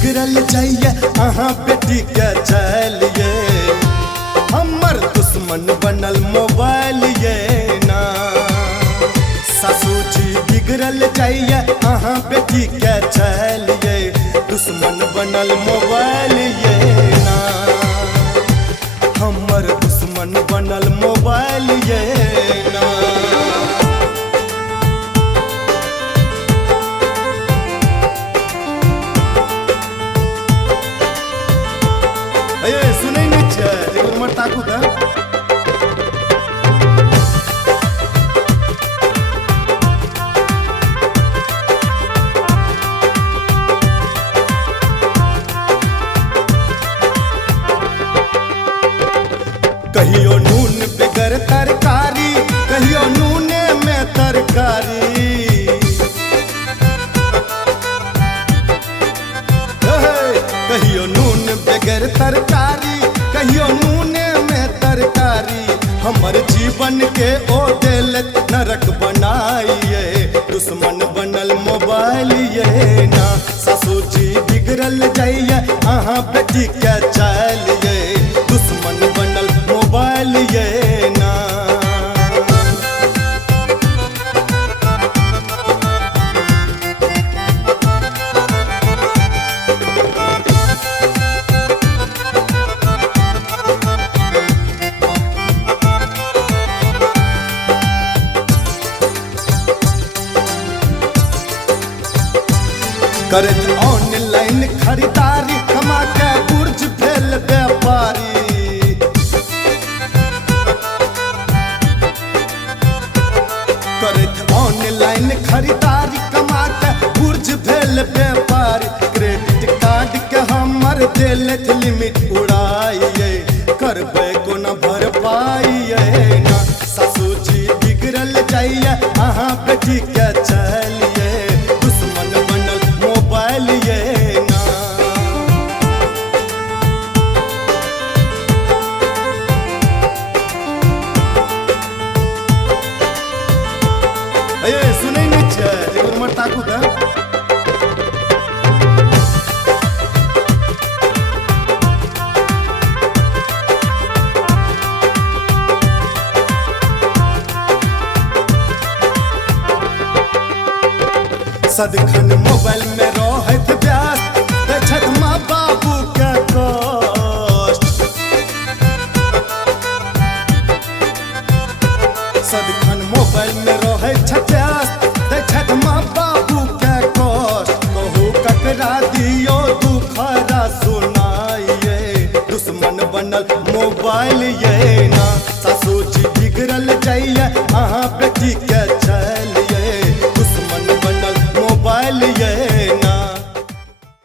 बिगड़ल जाइए अहाँ बेटी के चलिए, हमर दुश्मन बनल मोबाइल ये ना। ससुर जी बिगड़ल जाइए अहाँ बेटी के चलिए, दुश्मन बनल मोबाइल ये ना। हमर दुश्मन बनल मोबाइल ये ना। सुनै नहीं छै एक उमर ताकू त कहियो नून बेगर तरकारी, कहियो नूने में तरकारी। कहियो नून बेगर तरकारी, कहियो नूने में तरकारी। हमर जीवन के ओ दिल नरक बनाइए, दुश्मन बनल मोबाइल ये ना। ससुर जी बिगड़ल जाइए अहाँ बेटी के चलिए, दुश्मन बनल मोबाइल ये ना। करत ऑनलाइन खरीदारी, कमा के बुर्ज भेल व्यापारी। करत ऑनलाइन खरीदारी, कमा के बुर्ज भेल व्यापारी। क्रेडिट कार्ड के हमर देलथ लिमिट उड़ाइए, करबै कोना भर पाइए ना। ससुर जी बिगड़ल जाइए अहाँ बेटी के चलिए, दुश्मन बनल मोबाइल ये ना। सुनै नहीं छै एक उमर ताकू त सदखन मोबाइल में रहत व्यस्त, देखत माँ बाबू के कष्ट। सदखन मोबाइल में रहत व्यस्त,